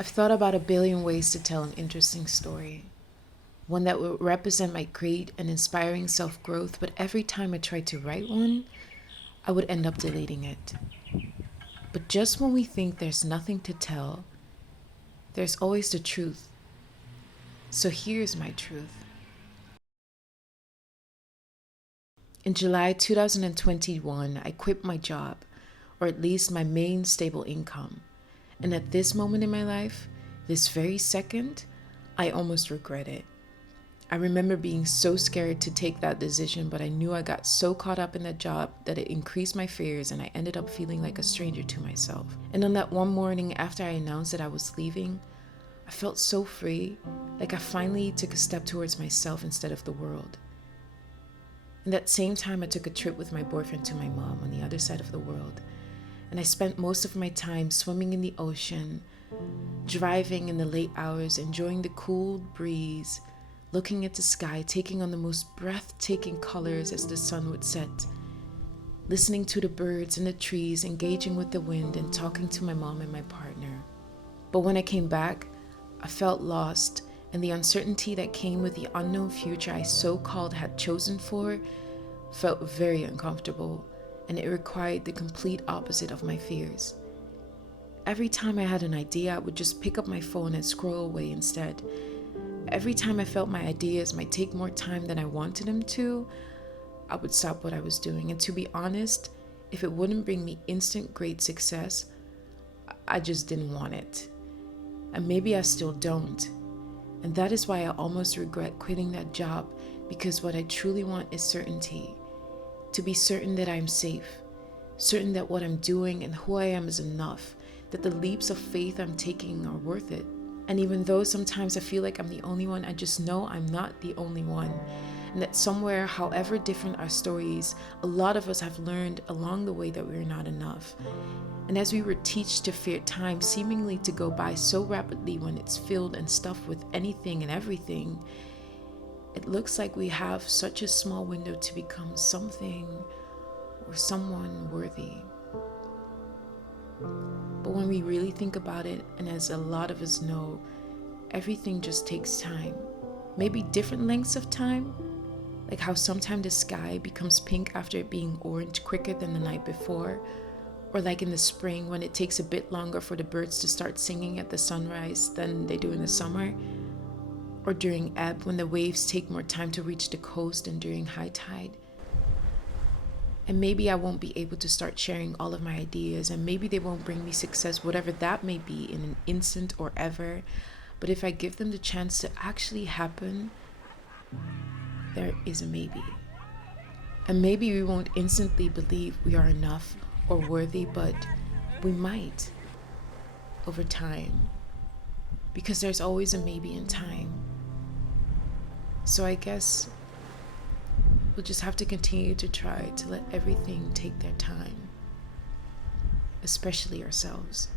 I've thought about a billion ways to tell an interesting story, one that would represent my great and inspiring self growth, but every time I tried to write one, I would end up deleting it. But just when we think there's nothing to tell, there's always the truth. So here's my truth. In July 2021, I quit my job, or at least my main stable income. And at this moment in my life, this very second, I almost regret it. I remember being so scared to take that decision, but I knew I got so caught up in that job that it increased my fears and I ended up feeling like a stranger to myself. And on that one morning after I announced that I was leaving, I felt so free, like I finally took a step towards myself instead of the world. In that same time, I took a trip with my boyfriend to my mom on the other side of the world. And I spent most of my time swimming in the ocean, driving in the late hours, enjoying the cool breeze, looking at the sky, taking on the most breathtaking colors as the sun would set, listening to the birds and the trees, engaging with the wind, and talking to my mom and my partner. But when I came back, I felt lost, and the uncertainty that came with the unknown future I so called had chosen for felt very uncomfortable, and it required the complete opposite of my fears. Every time I had an idea, I would just pick up my phone and scroll away instead. Every time I felt my ideas might take more time than I wanted them to, I would stop what I was doing. And to be honest, if it wouldn't bring me instant great success, I just didn't want it. And maybe I still don't. And that is why I almost regret quitting that job, because what I truly want is certainty. To be certain that I'm safe, certain that what I'm doing and who I am is enough, that the leaps of faith I'm taking are worth it. And even though sometimes I feel like I'm the only one, I just know I'm not the only one. And that somewhere, however different our stories, a lot of us have learned along the way that we're not enough. And as we were taught to fear time seemingly to go by so rapidly when it's filled and stuffed with anything and everything, it looks like we have such a small window to become something or someone worthy. But when we really think about it, and as a lot of us know, everything just takes time. Maybe different lengths of time, like how sometimes the sky becomes pink after it being orange quicker than the night before, or like in the spring when it takes a bit longer for the birds to start singing at the sunrise than they do in the summer, or during ebb when the waves take more time to reach the coast than during high tide. And maybe I won't be able to start sharing all of my ideas, and maybe they won't bring me success, whatever that may be, in an instant or ever. But if I give them the chance to actually happen, there is a maybe. And maybe we won't instantly believe we are enough or worthy, but we might over time, because there's always a maybe in time. So I guess we'll just have to continue to try to let everything take their time, especially ourselves.